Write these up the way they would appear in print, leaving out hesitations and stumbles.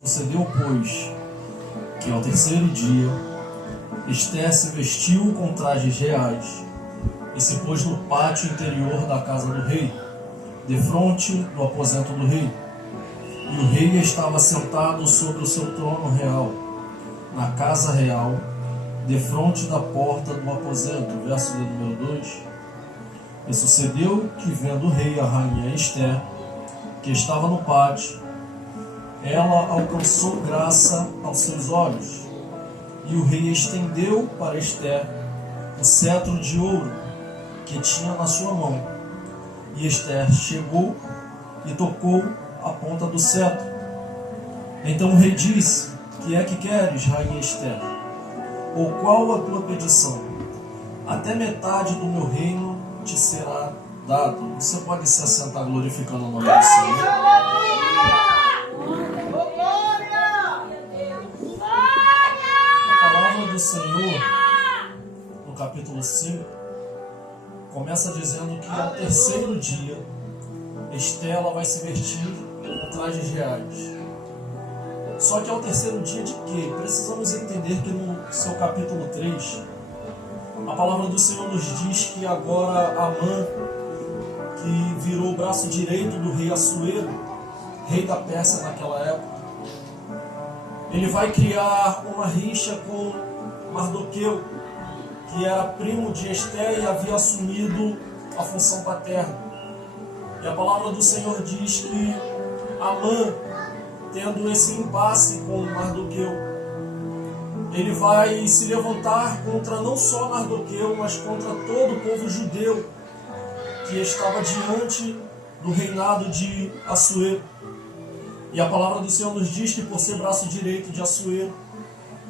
Sucedeu, pois, que ao terceiro dia Ester se vestiu com trajes reais e se pôs no pátio interior da casa do rei, defronte do aposento do rei. E o rei estava sentado sobre o seu trono real, na casa real, defronte da porta do aposento. Verso de número 2. E sucedeu que, vendo o rei a rainha Ester, que estava no pátio, ela alcançou graça aos seus olhos. E o rei estendeu para Ester o cetro de ouro que tinha na sua mão. E Ester chegou e tocou a ponta do cetro. Então o rei disse: que é que queres, rainha Ester? Ou qual a tua petição? Até metade do meu reino te será dado. Você pode se assentar glorificando o nome do Senhor. O Senhor, no capítulo 5, começa dizendo que ao terceiro dia Ester vai se vestir com trajes reais. Só que ao terceiro dia de quê? Precisamos entender que no seu capítulo 3 a palavra do Senhor nos diz que agora Amã, que virou o braço direito do rei Assuero, rei da Pérsia naquela época, ele vai criar uma rixa com Mardoqueu, que era primo de Ester e havia assumido a função paterna. E a palavra do Senhor diz que Amã, tendo esse impasse com Mardoqueu, ele vai se levantar contra não só Mardoqueu, mas contra todo o povo judeu que estava diante do reinado de Assuero. E a palavra do Senhor nos diz que, por ser braço direito de Assuero,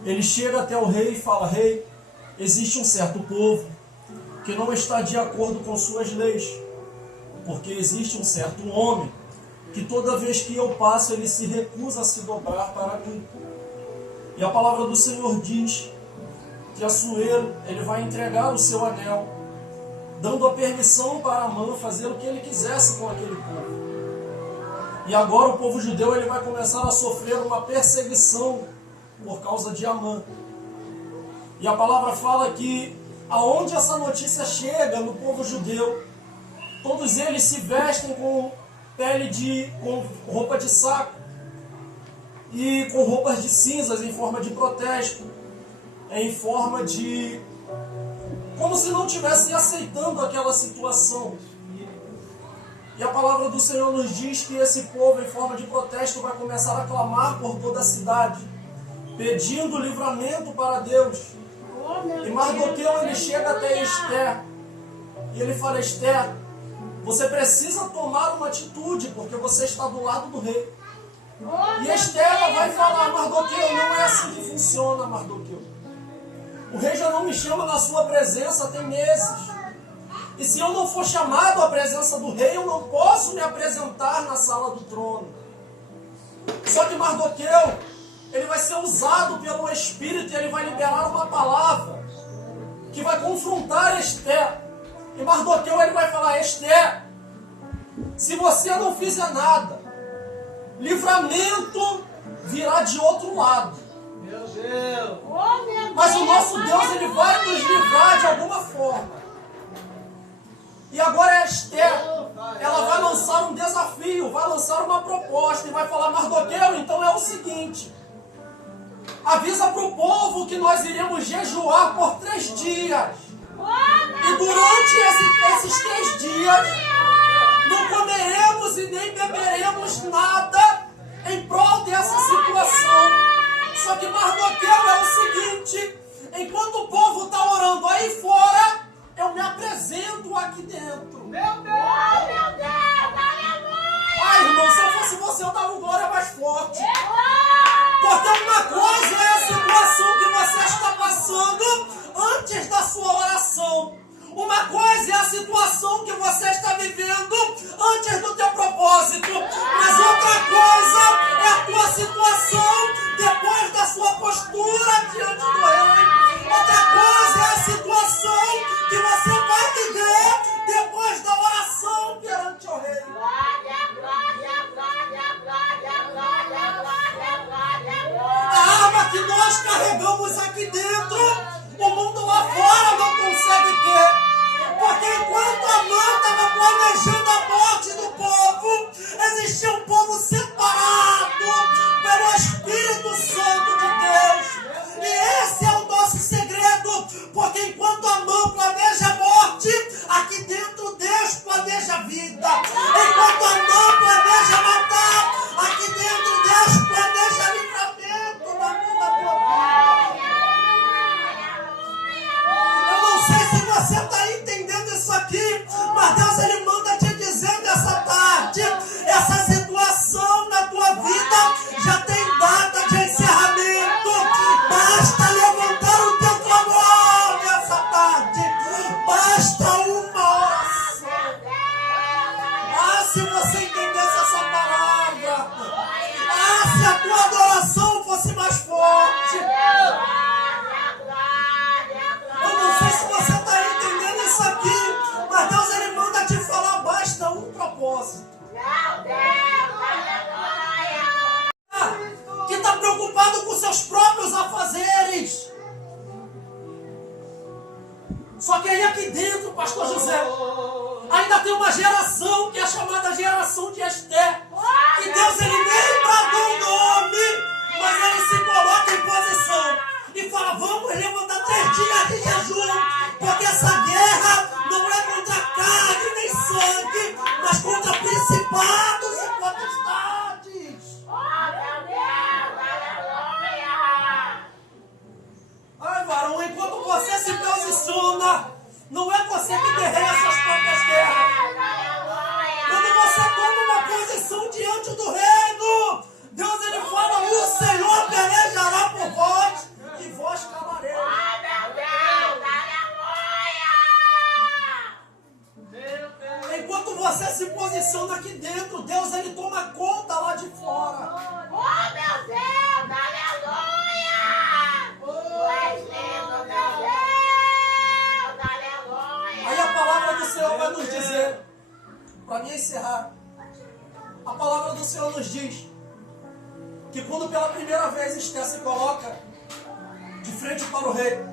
ele chega até o rei e fala: rei, existe um certo povo que não está de acordo com suas leis, porque existe um certo homem que toda vez que eu passo ele se recusa a se dobrar para mim. E a palavra do Senhor diz que Assuero, ele vai entregar o seu anel, dando a permissão para Amã fazer o que ele quisesse com aquele povo. E agora o povo judeu ele vai começar a sofrer uma perseguição por causa de Amã. E a palavra fala que aonde essa notícia chega no povo judeu, todos eles se vestem com com roupa de saco e com roupas de cinzas em forma de protesto, em forma de como se não estivessem aceitando aquela situação. E a palavra do Senhor nos diz que esse povo, em forma de protesto, vai começar a clamar por toda a cidade, pedindo livramento para Deus. E Mardoqueu, ele chega até Ester e ele fala: Ester, você precisa tomar uma atitude, porque você está do lado do rei. E Ester, ela vai falar: Mardoqueu, não é assim que funciona, Mardoqueu. O rei já não me chama na sua presença tem meses. E se eu não for chamado à presença do rei, eu não posso me apresentar na sala do trono. Só que Mardoqueu, ele vai ser usado pelo Espírito e ele vai liberar uma palavra que vai confrontar Ester. E Mardoqueu, ele vai falar: Ester, se você não fizer nada, livramento virá de outro lado. Meu Deus! Mas o nosso Deus, ele vai nos livrar de alguma forma. E agora Ester, ela vai lançar um desafio, vai lançar uma proposta e vai falar: Mardoqueu, então é o seguinte, avisa para o povo que nós iremos jejuar por 3 dias. E durante esses 3 dias, não comeremos e nem beberemos nada em prol dessa situação. Só que Mardoqueu é o seguinte, enquanto o povo está orando aí fora, eu me apresento aqui dentro. Meu Deus! Meu Deus! Aleluia! Ai, irmão, se eu fosse você, eu dava um glória mais forte. Porque uma coisa é a situação que você está passando antes da sua oração. Uma coisa é a situação que você está vivendo antes do teu propósito. Mas outra coisa é a tua situação depois da sua postura diante do rei. Outra coisa é a situação que você vai viver depois da oração perante o rei. Glória, glória, glória, glória, glória, glória, glória. nós carregamos aqui dentro, o mundo lá fora não consegue ter. Porque enquanto Amã estava planejando a morte do povo, existia um povo separado pelo Espírito Santo de Deus. E esse é o nosso segredo. Porque enquanto Amã planeja a morte, aqui dentro Deus planeja a vida. Enquanto Amã planeja matar, aqui dentro Deus planeja livramento na vida da tua vida. Eu não sei se você está entendendo isso aqui, mas Deus ele manda te dizer nessa tarde, essa situação na tua vida já tem data de encerramento. Basta levantar o teu clamor nessa tarde. Basta uma oração. Ah, se você entendesse essa palavra. Ah, se a tua adoração fosse mais forte. Eu não sei se você está entendendo isso aqui, mas Deus ele manda te falar, basta um propósito. Que está preocupado com seus próprios afazeres. Só que aí aqui dentro, pastor José, ainda tem uma geração que é chamada geração de Esther. Que Deus ele nem bradou o nome, mas ele se coloca em posição e fala, vamos levantar 3 dias de jejum, porque essa guerra não é contra carne nem sangue, mas contra principados e potestades. Ai, varão, enquanto você se posiciona, não é você que guerreia suas próprias guerras. Quando você toma uma posição diante do reino, Deus ele fala, o Senhor pelejará por vós e vós calareis. Enquanto você se posiciona aqui dentro, Deus ele toma conta lá de fora. Oh, meu Deus, aleluia! Tu és lindo, meu Deus, aleluia! Aí a palavra do Senhor vai nos dizer, para mim encerrar, a palavra do Senhor nos diz que quando pela primeira vez Esther se coloca de frente para o rei,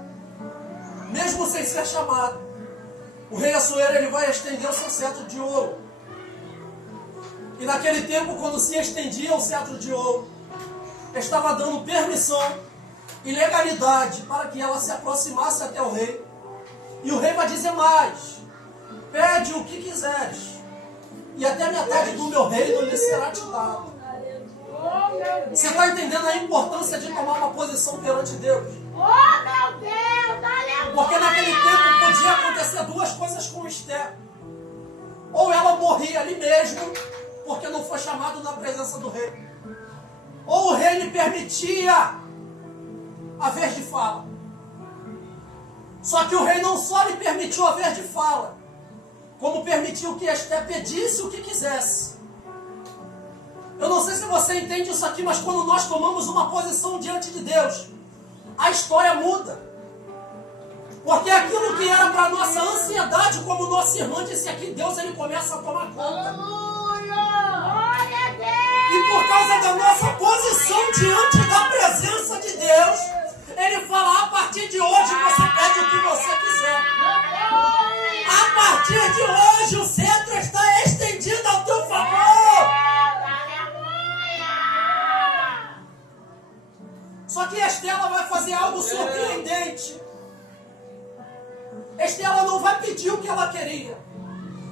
mesmo sem ser chamado, o rei Assuero ele vai estender o seu cetro de ouro. E naquele tempo, quando se estendia o cetro de ouro, estava dando permissão e legalidade para que ela se aproximasse até o rei. E o rei vai dizer mais, pede o que quiseres, e até metade do meu reino lhe será te dado. Você está entendendo a importância de tomar uma posição perante Deus? Oh, meu Deus, aleluia! Porque naquele tempo podia acontecer 2 coisas com Esther. Ou ela morria ali mesmo, porque não foi chamado na presença do rei. Ou o rei lhe permitia a vez de fala. Só que o rei não só lhe permitiu a vez de fala, como permitiu que Esther pedisse o que quisesse. Eu não sei se você entende isso aqui, mas quando nós tomamos uma posição diante de Deus, a história muda. Porque aquilo que era para nossa ansiedade, como nossa irmã disse aqui, Deus ele começa a tomar conta. Aleluia! Glória a Deus! E por causa da nossa posição diante da presença de Deus, ele fala, a partir de hoje você pede o que você quiser. A partir de hoje o cetro está estendido ao teu favor. Só que Esther vai fazer algo surpreendente. Esther não vai pedir o que ela queria,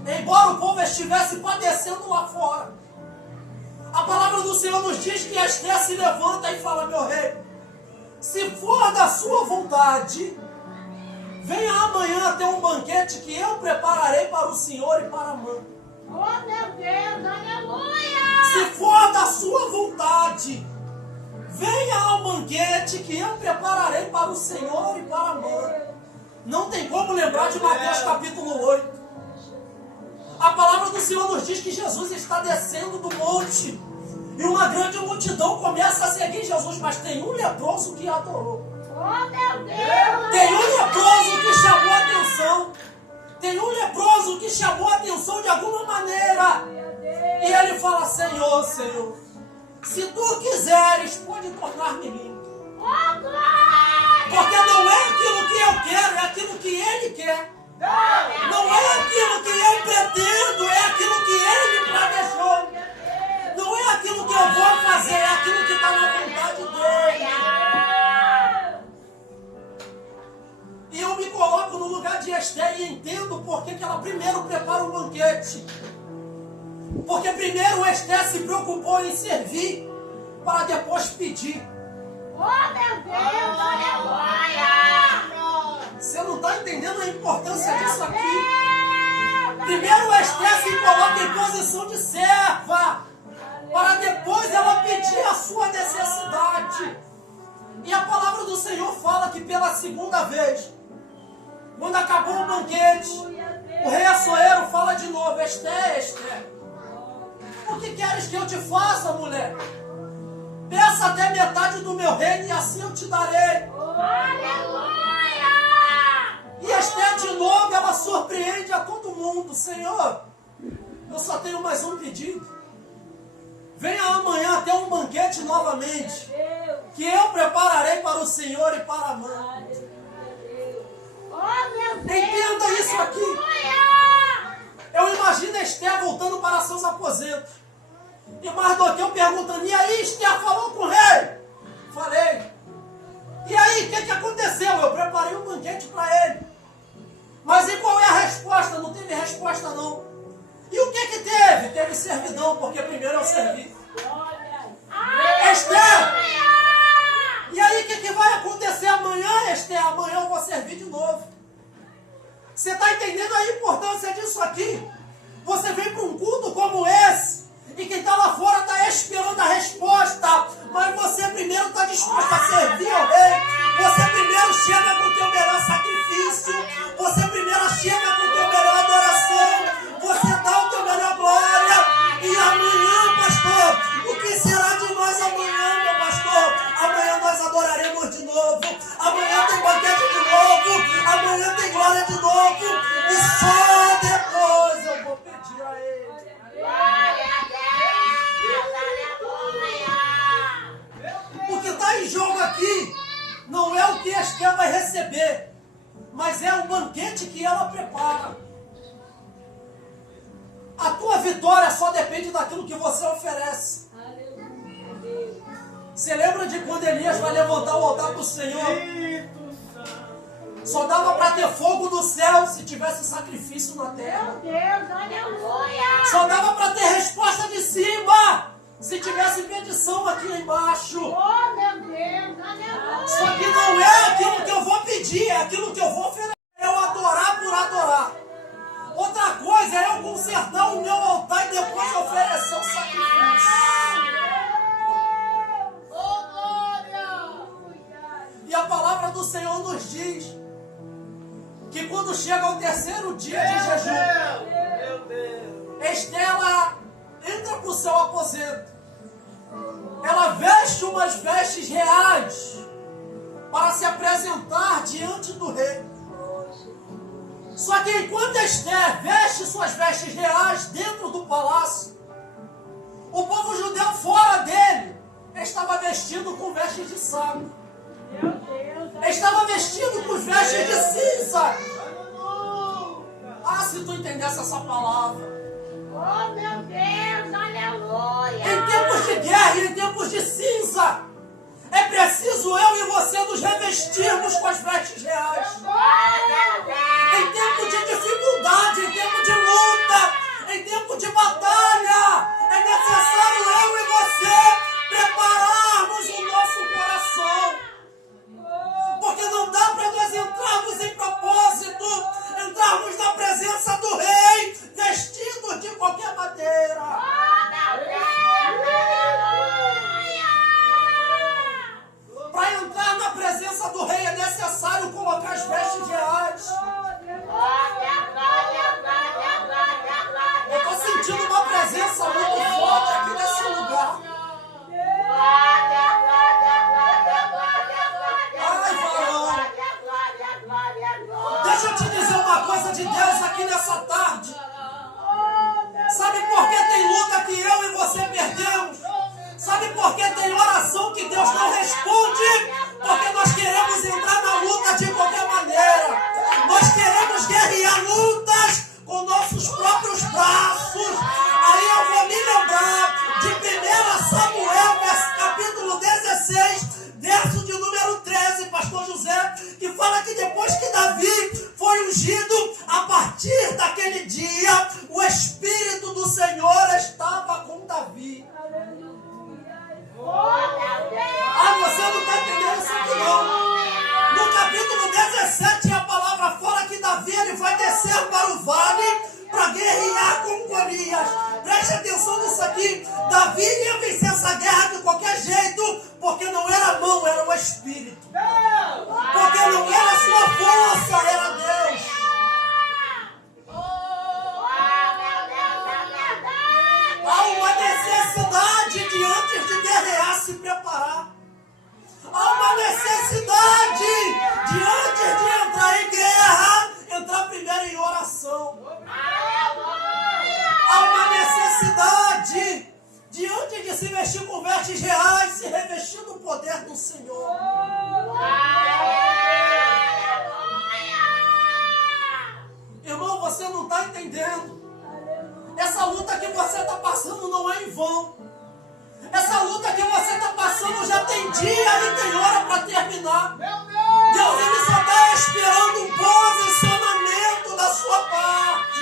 embora o povo estivesse padecendo lá fora. A palavra do Senhor nos diz que Esther se levanta e fala, meu rei, se for da sua vontade, venha amanhã ter um banquete que eu prepararei para o Senhor e para a mãe. Oh, meu Deus, aleluia! Se for da sua vontade, venha ao banquete que eu prepararei para o Senhor e para a mãe. Não tem como lembrar de Mateus capítulo 8. A palavra do Senhor nos diz que Jesus está descendo do monte. E uma grande multidão começa a seguir Jesus. Mas tem um leproso que adorou. Oh, meu Deus! Tem um leproso que chamou a atenção. Tem um leproso que chamou a atenção de alguma maneira. E ele fala, Senhor, Senhor, se tu quiseres, pode tornar-me limpo. Oh, glória! entendido por que ela primeiro prepara um banquete. Porque primeiro Esther se preocupou em servir, para depois pedir. Oh, meu Deus, aleluia! Você não está entendendo a importância disso aqui? Deus, Primeiro Esther se coloca em posição de serva, para depois ela pedir a sua necessidade. E a palavra do Senhor fala que pela segunda vez, quando acabou o banquete, o rei Assuero fala de novo: Esther, Esther, o que queres que eu te faça, mulher? Peça até metade do meu reino e assim eu te darei. aleluia! E Esther de novo, ela surpreende a todo mundo: Senhor, eu só tenho mais um pedido. Venha amanhã ter um banquete novamente, que eu prepararei para o Senhor e para a mãe. Oh, meu Deus! Entenda isso aqui. Aleluia! Eu imagino Esther voltando para seus aposentos. E Mardoqueu perguntando: e aí, Esther, falou com o rei? Falei. E aí, o que aconteceu? Eu preparei um banquete para ele. Mas e qual é a resposta? Não teve resposta, não. E o que teve? Teve servidão, porque primeiro eu servi. Esther! E aí, o que vai acontecer amanhã, Esther? Amanhã eu vou servir de novo. Você está entendendo a importância disso aqui? Você vem para um culto como esse, e quem está lá fora está esperando a resposta, mas você primeiro está disposto a servir ao rei. Você primeiro chega com o teu melhor sacrifício. Você primeiro chega com o teu melhor adoração. Você dá o teu melhor glória. E amanhã, pastor, o que será de nós amanhã, meu pastor? Amanhã nós adoraremos de novo. Amanhã tem banquete de novo. Amanhã tem glória de novo. E só depois eu vou pedir a ele. Glória a Deus! Aleluia! O que está em jogo aqui não é o que Esther vai receber, mas é o banquete que ela prepara. A tua vitória só depende daquilo que você oferece. Você lembra de quando Elias vai levantar o altar para o Senhor? Só dava para ter fogo do céu se tivesse sacrifício na terra. Meu Deus, aleluia! Só dava para ter resposta de cima se tivesse petição aqui embaixo. Oh, meu Deus, aleluia! Só que não é aquilo que eu vou pedir, é aquilo que eu vou oferecer. É eu adorar por adorar. Outra coisa é eu consertar o meu altar e depois oferecer o sacrifício. Oh, glória! E a palavra do Senhor nos diz que quando chega o terceiro dia de jejum, Meu Deus! Esther, ela entra para o seu aposento. Ela veste umas vestes reais para se apresentar diante do rei. Só que enquanto Esther veste suas vestes reais dentro do palácio, o povo judeu fora dele estava vestido com vestes de saco. Meu Deus! Estava vestido com vestes de cinza. Ah, se tu entendesse essa palavra. Oh, meu Deus, aleluia! Em tempos de guerra e em tempos de cinza, é preciso eu e você nos revestirmos com as vestes reais. Oh, meu Deus! Em tempo de dificuldade, em tempo de luta, em tempo de batalha, é necessário eu e você prepararmos o nosso coração. Porque não dá para nós entrarmos em propósito, entrarmos na presença do rei, vestido de qualquer maneira. Oh, meu Deus, aleluia! Para entrar na presença do rei é necessário colocar as vestes vale para guerrear com Golias. Preste atenção nisso aqui. Davi ia vencer essa guerra de qualquer jeito, porque não era a mão, era o Espírito. Porque não era a sua força, era Deus. Há uma necessidade de, antes de guerrear, se preparar. Há uma necessidade de, antes de entrar em guerra, entrar primeiro em oração. Há uma necessidade de, antes de se vestir com vestes reais, se revestir do poder do Senhor. Irmão, você não está entendendo. Essa luta que você está passando não é em vão. Essa luta que você está passando já tem dia e tem hora para terminar. Deus, Ele só está esperando um posicionamento da sua parte.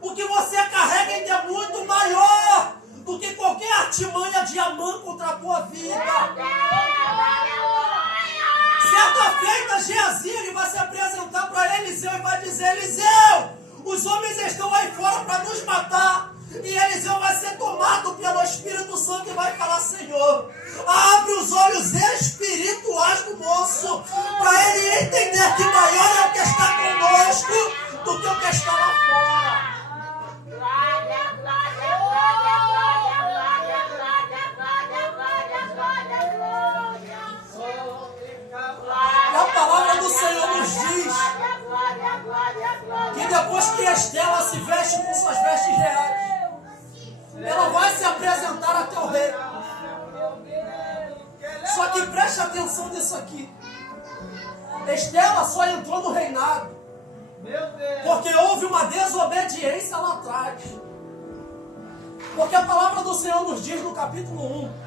O que você carrega ainda é muito maior do que qualquer artimanha de Amã contra a tua vida. Certa feita, Geazi, ele vai se apresentar para Eliseu e vai dizer: Eliseu, os homens estão aí fora para nos matar. E Eliseu vai ser tomado pelo Espírito Santo e vai falar: Senhor, abre os olhos espirituais do moço, para ele entender que maior é o que está conosco do que o que está lá fora. E a palavra do Senhor nos diz que depois que Estela se veste com suas vestes reais, ela vai se apresentar até o rei. Só que preste atenção nisso aqui. Estela só entrou no reinado porque houve uma desobediência lá atrás. Porque a palavra do Senhor nos diz no capítulo 1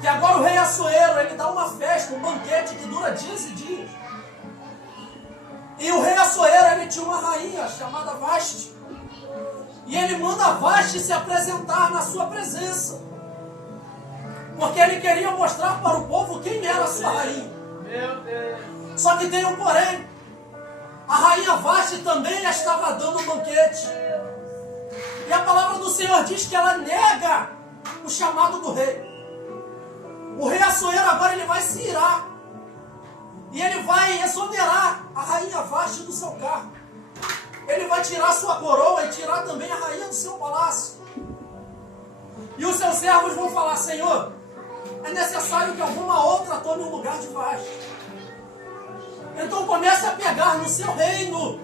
que agora o rei Assuero, ele dá uma festa, um banquete que dura dias e dias. E o rei Assuero, ele tinha uma rainha chamada Vaste. E ele manda Vaste se apresentar na sua presença, porque ele queria mostrar para o povo quem era a sua rainha. Só que tem um porém. A rainha Vaste também estava dando um banquete. E a palavra do Senhor diz que ela nega o chamado do rei. O rei Assuero agora ele vai se irar. E ele vai exonerar a rainha Vaste do seu cargo. Ele vai tirar sua coroa e tirar também a rainha do seu palácio. E os seus servos vão falar: Senhor, é necessário que alguma outra tome o lugar de Vaste. Então comece a pegar no seu reino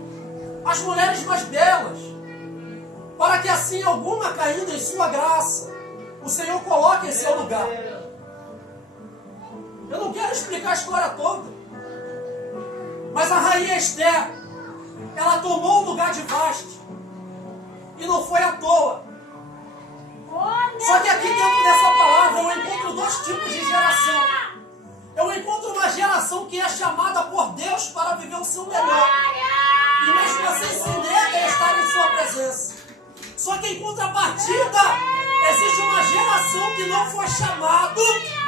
as mulheres mais belas, para que assim alguma caindo em sua graça, o Senhor coloque em seu lugar. Eu não quero explicar a história toda, mas a rainha Esther, ela tomou o lugar de Vaste, e não foi à toa. Só que aqui dentro dessa palavra eu encontro dois tipos de geração. Eu encontro uma geração que é chamada por Deus para viver o seu melhor, e mesmo assim se nega a estar em sua presença. Só que em contrapartida, existe uma geração que não foi chamado,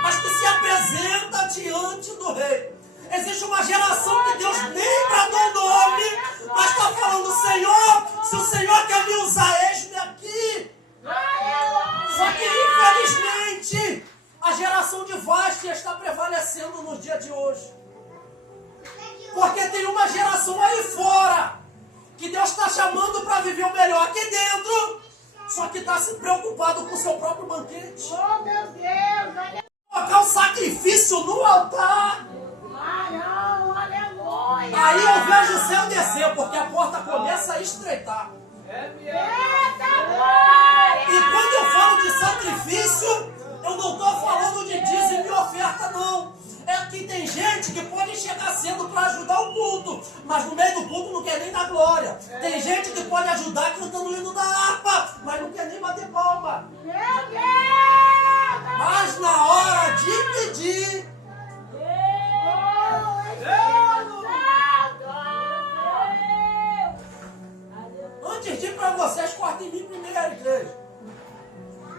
mas que se apresenta diante do rei. Existe uma geração que Deus nem bradou o nome, mas está falando: Senhor, se o Senhor quer me usar, eis-me aqui. Só que infelizmente a geração de Vaste está prevalecendo no dia de hoje, porque tem uma geração aí fora que Deus está chamando para viver o melhor aqui dentro, só que está se preocupado com o seu próprio banquete. Oh, meu Deus, olha. Colocar o sacrifício no altar. Aleluia. Aí eu vejo o céu descer, porque a porta começa a estreitar. Eita glória. E quando eu falo de sacrifício, eu não estou falando de dízimo e oferta, não. É que tem gente que pode chegar cedo para ajudar o culto, mas no meio do culto não quer nem dar glória. Tem gente que pode ajudar cantando o hino da harpa, mas não quer nem bater palma. Meu Deus. Mas na hora de pedir, antes de ir para vocês, cortem em mim primeiro, igreja.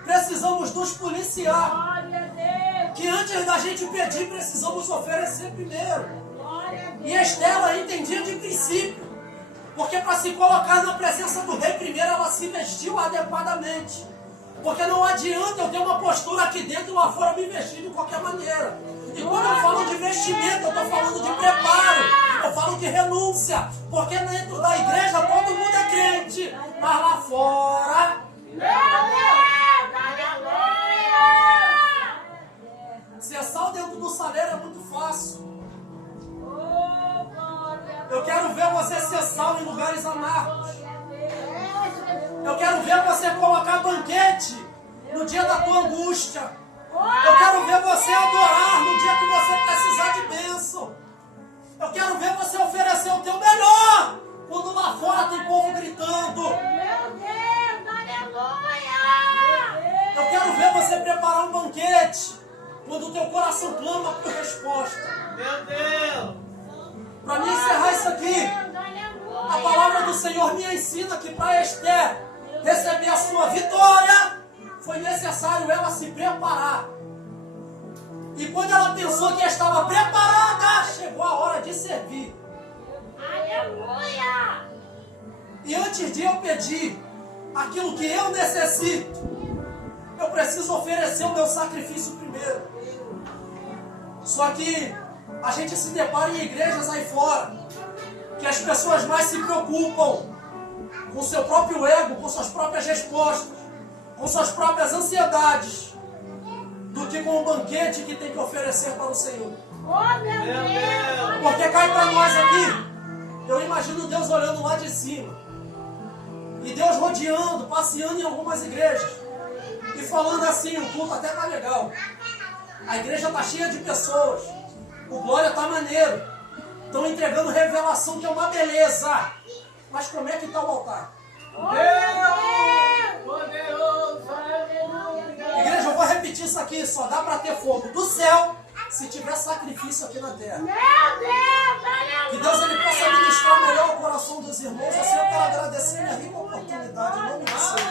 Precisamos nos policiar. Glória a Deus. Que antes da gente pedir, precisamos oferecer primeiro. Glória a Deus. E Estela entendia de princípio Porque para se colocar na presença do rei, primeiro ela se vestiu adequadamente. Porque não adianta eu ter uma postura aqui dentro e lá fora me vestir de qualquer maneira. E quando eu falo de vestimento, eu estou falando de preparo. Eu falo de renúncia. Porque dentro da igreja todo mundo é crente. Mas lá fora... Meu Deus, aleluia! Ser sal dentro do saleiro é muito fácil. Oh, glória. Eu quero ver você ser sal em lugares amargos. Glória a Deus. Eu quero ver você colocar banquete no dia da tua angústia. Eu quero ver você adorar no dia que você precisar de bênção. Eu quero ver você oferecer o teu melhor quando lá fora tem povo gritando. Meu Deus, aleluia! Eu quero ver você preparar um banquete quando o teu coração clama por resposta. Meu Deus! Para mim encerrar isso aqui, a palavra do Senhor me ensina que para Esther receber a sua vitória, foi necessário ela se preparar. E quando ela pensou que estava preparada, chegou a hora de servir. Aleluia! E antes de eu pedir aquilo que eu necessito, eu preciso oferecer o meu sacrifício primeiro. Só que a gente se depara em igrejas aí fora, que as pessoas mais se preocupam com seu próprio ego, com suas próprias respostas, com suas próprias ansiedades, do que com o banquete que tem que oferecer para o Senhor. Oh, meu Deus! Porque cai para nós aqui, eu imagino Deus olhando lá de cima, e Deus rodeando, passeando em algumas igrejas, e falando assim, o culto até tá legal, a igreja está cheia de pessoas, o glória está maneiro, estão entregando revelação que é uma beleza, mas como é que está o altar? Deus! Poderoso! Aleluia! Igreja, eu vou repetir isso aqui, só dá para ter fogo do céu se tiver sacrifício aqui na terra. Meu Deus, aleluia! Que Deus ele possa ministrar melhor o coração dos irmãos. Assim eu quero agradecer minha rica oportunidade em nome do Senhor.